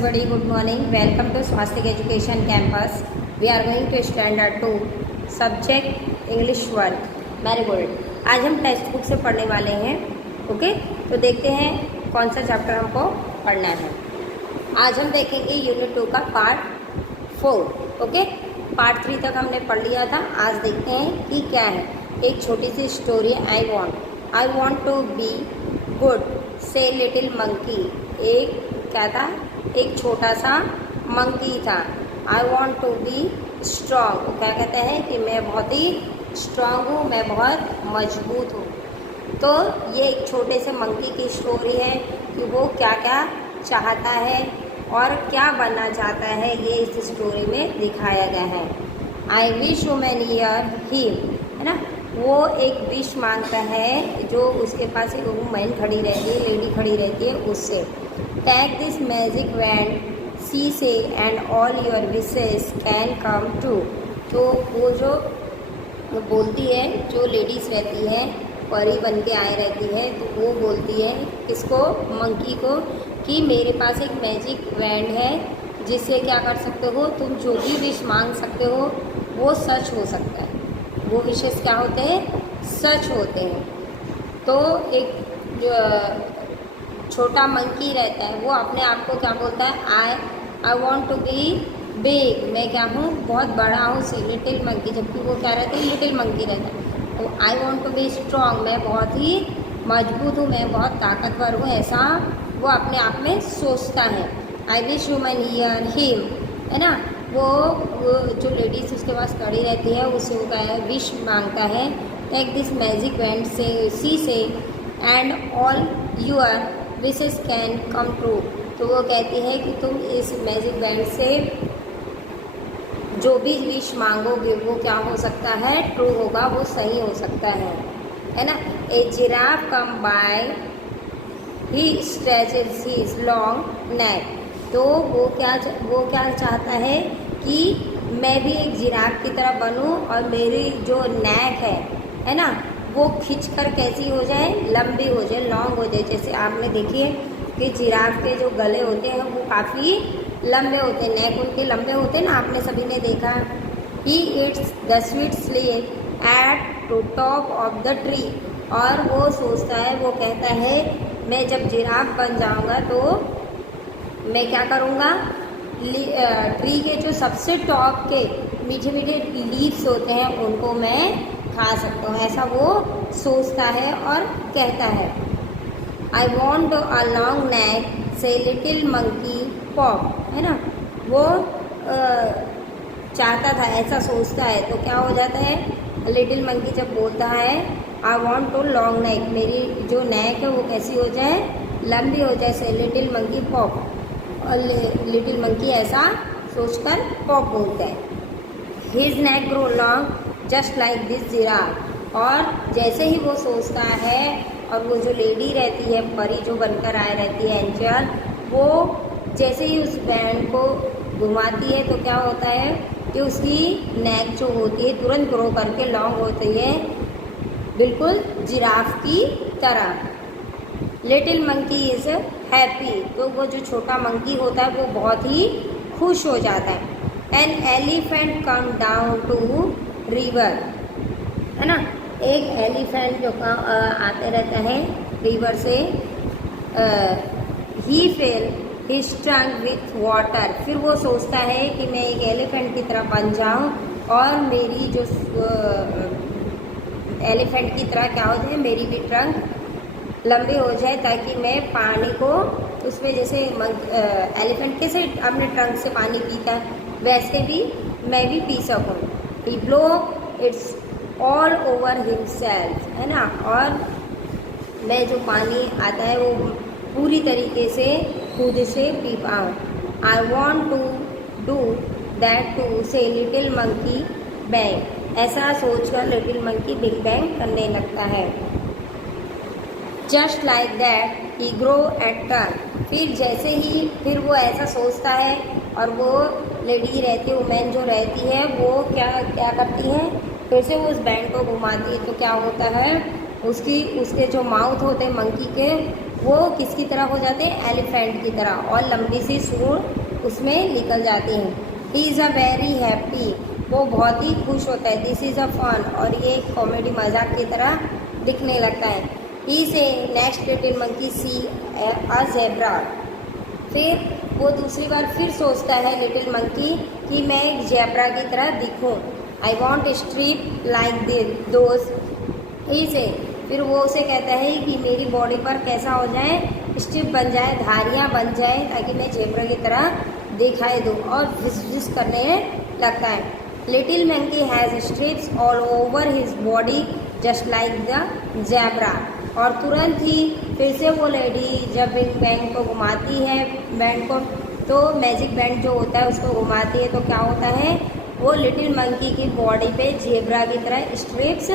Everybody, good morning. Welcome to Swastik Education Campus. We are going to Standard 2, Subject English 1, Marigold. आज हम text book से पढ़ने वाले हैं. ओके, तो देखते हैं कौन सा चैप्टर हमको पढ़ना है. आज हम देखेंगे यूनिट 2 का पार्ट 4. ओके, पार्ट 3 तक हमने पढ़ लिया था. आज देखते हैं कि क्या है. एक छोटी सी story. I want to be good said little monkey. एक क्या था? एक छोटा सा मंकी था. I want to be strong. वो क्या कहते हैं कि मैं बहुत ही स्ट्रॉन्ग हूँ, मैं बहुत मजबूत हूँ. तो ये एक छोटे से मंकी की स्टोरी है कि वो क्या क्या चाहता है और क्या बनना चाहता है, ये इस स्टोरी में दिखाया गया है. I wish women hear him, है ना. वो एक विश मांगता है, जो उसके पास एक वुमेन खड़ी रहती है, लेडी खड़ी रहती है, उससे. टेक दिस मैजिक वैंड सी से and all your wishes can come true. तो वो जो बोलती है, जो लेडीज़ रहती है, परी बन के आए रहती है, तो वो बोलती है किसको? मंकी को, कि मेरे पास एक मैजिक वैंड है जिससे क्या कर सकते हो तुम, जो भी विश मांग सकते हो वो सच हो सकता है. वो विशेष क्या होते हैं? सच होते हैं. तो एक जो छोटा मंकी रहता है, वो अपने आप को क्या बोलता है? I want to be big. मैं क्या हूँ? बहुत बड़ा हूँ. से लिटिल मंकी, जबकि वो क्या रहता है? लिटिल मंकी रहता है. तो I want to be strong, मैं बहुत ही मजबूत हूँ, मैं बहुत ताकतवर हूँ, ऐसा वो अपने आप में सोचता है. I wish human hear him, है ना. वो जो लेडीज़ उसके पास खड़ी रहती है, उससे वो क्या है? विश मांगता है. टेक दिस मैजिक वैंड से सी से and all your wishes can come true. तो वो कहती है कि तुम इस मैजिक बैंड से जो भी विश मांगोगे वो क्या हो सकता है? ट्रू होगा, वो सही हो सकता है ना. A giraffe came by he stretches his long neck. तो वो क्या चाहता है कि मैं भी एक जिराफ की तरह बनूं और मेरी जो नेक है ना, वो खींचकर कैसी हो जाए? लंबी हो जाए, लॉन्ग हो जाए. जैसे आपने देखिए कि जिराफ के जो गले होते हैं वो काफ़ी लंबे होते हैं, नेक उनके लंबे होते हैं ना, आपने सभी ने देखा. He eats the sweet sleep at to top of the tree. और वो सोचता है, वो कहता है मैं जब जिराफ बन जाऊंगा तो मैं क्या करूँगा? ट्री के जो सबसे टॉप के मीठे मीठे लीव्स होते हैं उनको मैं खा सकता हूँ, ऐसा वो सोचता है और कहता है. I want a long neck से लिटिल मंकी पॉप, है ना. वो चाहता था, ऐसा सोचता है, तो क्या हो जाता है? लिटिल मंकी जब बोलता है I want to long neck, मेरी जो नेक है वो कैसी हो जाए? लंबी हो जाए. से लिटिल मंकी पॉप, और लिटिल मंकी ऐसा सोचकर पॉप बोलते हैं. His neck grow long just like this giraffe. और जैसे ही वो सोचता है, और वो जो लेडी रहती है, परी जो बनकर आए रहती है, एंजल, वो जैसे ही उस बैंड को घुमाती है तो क्या होता है कि उसकी नेक जो होती है तुरंत ग्रो करके लॉन्ग होती है, बिल्कुल जिराफ की तरह. Little monkey is happy. तो वो जो छोटा मंकी होता है वो बहुत ही खुश हो जाता है. An elephant come down to river, है ना. एक एलिफेंट जो आते रहता है रिवर से. He fill his trunk with water. फिर वो सोचता है कि मैं एक एलिफेंट की तरह बन जाऊं और मेरी जो एलिफेंट की तरह क्या हो जाए? मेरी भी ट्रंक लंबी हो जाए, ताकि मैं पानी को उसमें, जैसे एलिफेंट कैसे अपने ट्रंक से पानी पीता है, वैसे भी मैं भी पी सकूँ. He blow its all over himself, है ना. और मैं जो पानी आता है वो पूरी तरीके से खुद से पी पाऊँ. I want to do that to say little monkey bang. ऐसा सोचकर लिटिल मंकी बिग बैंग करने लगता है. Just like that he grow at turn. फिर वो ऐसा सोचता है, और वो लेडी रहती है, वुमेन जो रहती है, वो क्या करती है? फिर से वो उस बैंड को घुमाती है. तो क्या होता है? उसके जो माउथ होते हैं मंकी के, वो किसकी तरह हो जाते हैं, एलिफेंट की तरह, और लंबी सी सूंड उसमें निकल जाती हैं। ही इज़ अ वेरी हैप्पी, वो बहुत ही खुश होता है। दिस इज़ अ फन, और ये कॉमेडी मजाक की तरह दिखने लगता है। ही से नेक्स्ट लिटिल मंकी सी अ ज़ेब्रा, फिर वो दूसरी बार फिर सोचता है लिटिल मंकी कि मैं एक ज़ेब्रा की तरह दिखूं। I want stripe like those, he said फिर वो उसे कहता है कि मेरी बॉडी पर कैसा हो जाए, स्ट्रिप बन जाए, धारियाँ बन जाए, ताकि मैं ज़ेब्रा की तरह दिखाई दूँ, और विस करने लगता है। Little monkey has strips all over his body just like the zebra, और तुरंत ही फिर से वो लेडी जब इन बैंड को घुमाती है, बैंड को, तो मैजिक बैंड जो होता है उसको घुमाती है, तो क्या होता है, वो लिटिल मंकी की बॉडी पे ज़ेब्रा की तरह स्ट्रिप्स,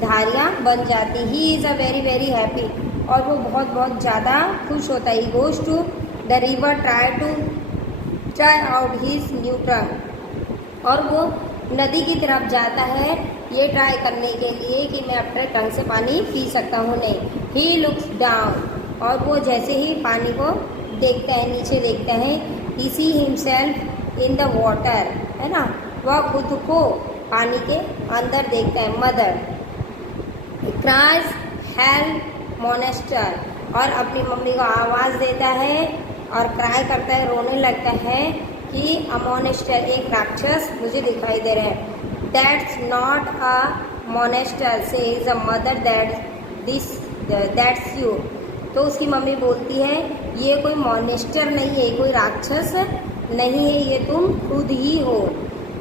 धारियाँ बन जाती। He is a very very happy, और वो बहुत बहुत ज़्यादा खुश होता है। He goes to the river try out his new tongue, और वो नदी की तरफ जाता है ये ट्राई करने के लिए कि मैं अपने टंग से पानी पी सकता हूँ नहीं। ही लुक्स डाउन, और वो जैसे ही पानी को देखता है, नीचे देखता है, ही सी हिमसेल्फ इन द वाटर, है ना, वह खुद को पानी के अंदर देखता है। मदर क्राइज हेल्प मोनेस्टर, और अपनी मम्मी को आवाज़ देता है और क्राई करता है, रोने लगता है कि अ मोनेस्टर, एक राक्षस मुझे दिखाई दे रहा है। That's not a Monster says a mother, that's you, तो उसकी मम्मी बोलती है ये कोई मोनेस्टर नहीं है, कोई राक्षस नहीं है, ये तुम खुद ही हो।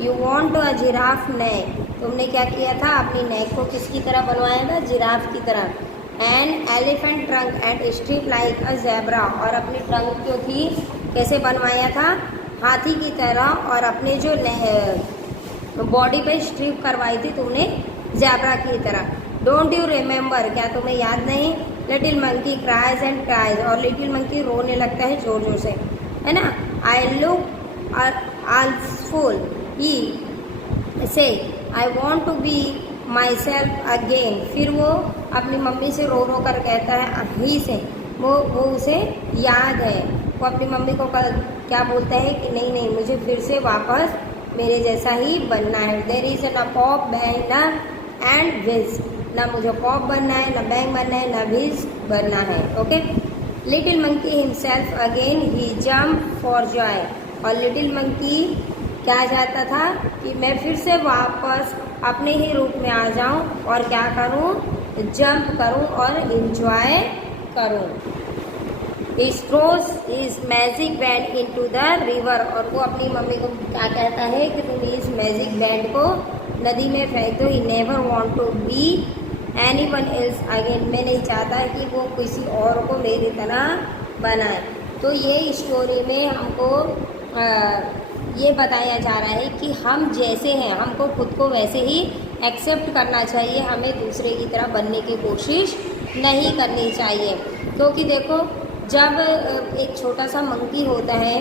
यू वॉन्ट अ जिराफ नेक, तुमने क्या किया था, अपनी नेक को किसकी तरह बनवाया था, जिराफ की तरह। An elephant trunk and strip like a zebra, और अपनी ट्रंक जो थी कैसे बनवाया था, हाथी की तरह, और अपने जो बॉडी पे स्ट्रिप करवाई थी तुमने ज़ेब्रा की तरह। डोंट यू रिमेंबर, क्या तुम्हें याद नहीं। Little monkey cries and cries, और लिटिल मंकी रोने लगता है जोर जोर से, है ना। आई लुक आल्सफुल, he says I want to be my self again, फिर वो अपनी मम्मी से रो रो कर कहता है, ही से वो उसे याद है, वो अपनी मम्मी को क्या बोलता है कि नहीं नहीं, मुझे फिर से वापस मेरे जैसा ही बनना है। देयर इज न पॉप बैंग न एंड विज, ना मुझे पॉप बनना है, ना बैंग बनना है, ना विज बनना है। Okay, little monkey himself again, he jump for Joy, और लिटिल मंकी क्या चाहता था कि मैं फिर से वापस अपने ही रूप में आ जाऊं, और क्या करूं, जंप करूं और इंजॉय करूं। He throws his magic band into the river, और वो अपनी मम्मी को क्या कहता है कि तुम इस मैजिक बैंड को नदी में फेंक दो। He never want to be anyone else again, मैं नहीं चाहता कि वो किसी और को मेरी तरह बनाए। तो ये स्टोरी में हमको ये बताया जा रहा है कि हम जैसे हैं हमको खुद को वैसे ही एक्सेप्ट करना चाहिए, हमें दूसरे की तरह बनने की कोशिश नहीं करनी चाहिए। क्योंकि देखो, जब एक छोटा सा मंकी होता है,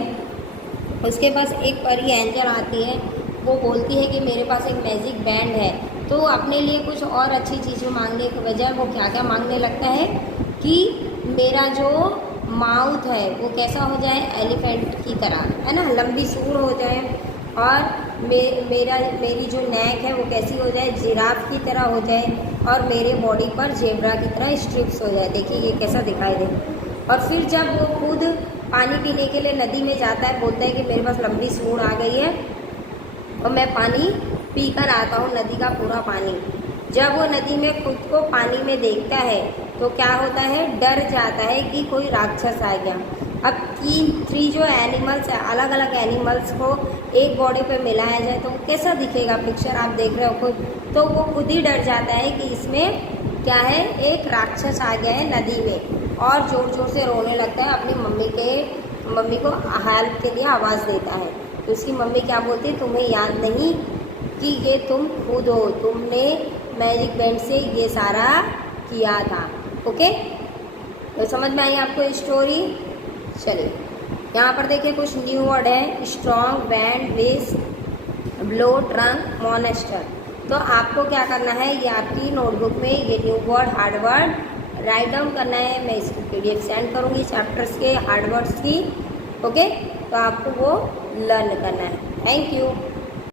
उसके पास एक परी एंजल आती है, वो बोलती है कि मेरे पास एक मैजिक बैंड है, तो अपने लिए कुछ और अच्छी चीज़ें मांगने के बजाय वो क्या क्या मांगने लगता है कि मेरा जो माउथ है वो कैसा हो जाए, एलिफेंट की तरह, है ना, लंबी सूंड हो जाए, और मेरी जो नेक है वो कैसी हो जाए, जिराफ की तरह हो जाए, और मेरे बॉडी पर जेब्रा की तरह स्ट्रिप्स हो जाए। देखिए ये कैसा दिखाई दे। और फिर जब वो खुद पानी पीने के लिए नदी में जाता है, बोलता है कि मेरे पास लंबी सूंड आ गई है और मैं पानी पी कर आता हूँ, नदी का पूरा पानी। जब वो नदी में खुद को पानी में देखता है तो क्या होता है, डर जाता है कि कोई राक्षस आ गया। अब थ्री जो एनिमल्स है, अलग अलग एनिमल्स को एक बॉडी पे मिलाया जाए तो कैसा दिखेगा, पिक्चर आप देख रहे हो खुद, तो वो खुद ही डर जाता है कि इसमें क्या है, एक राक्षस आ गया है नदी में, और ज़ोर ज़ोर से रोने लगता है, अपनी मम्मी को हेल्प के लिए आवाज़ देता है। तो उसकी मम्मी क्या बोलती है, तुम्हें याद नहीं कि ये तुम खुद हो, तुमने मैजिक बैंड से ये सारा किया था। ओके, तो समझ में आई आपको स्टोरी। चलिए यहाँ पर देखिए कुछ न्यू वर्ड है, स्ट्रॉन्ग, बैंड, विस, ब्लो, ट्रंक, मोनेस्टर। तो आपको क्या करना है, ये आपकी नोटबुक में ये new word, hard word write down करना है, मैं इसकी PDF सेंड करूँगी चैप्टर्स के हार्ड वर्ड्स की। ओके, तो आपको वो लर्न करना है। Thank you.